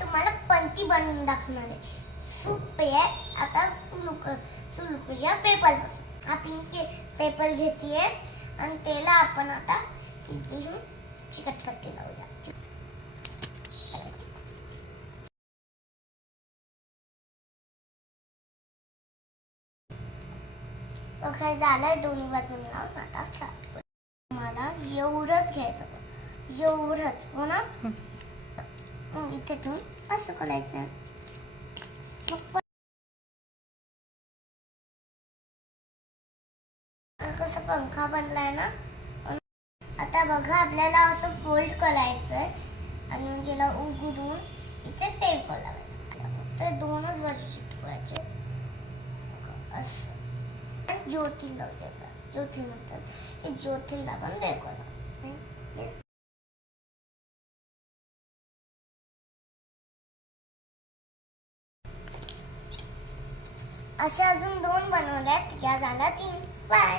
तुम्हाला पंती बनवून दाखवणार आहे. सूप आहे. आता सुरू करूया पेपर पासून. आपण पेपर घेतोय आणि त्याला आपण आता चिकटपट्टी लावूया. बघा झालंय दोन्ही बाजून लावून. आता मला एवढंच घ्यायचं, एवढंच हो ना. मग इथे ठेवून असं करायचं. मग कसं पंखा बनलाय ना. आता बघा आपल्याला असं फोल्ड करायचंय आणि गेला उघडून इथे फेविकॉल लावायचं. तर दोनच बाजू चिटकवायचे असं. ज्योती लावूया. ज्योती म्हणतात हे ज्योती लावून बेकॉल. अशा अजून 2 बनवल्यात. या झाल्या 3. बाय.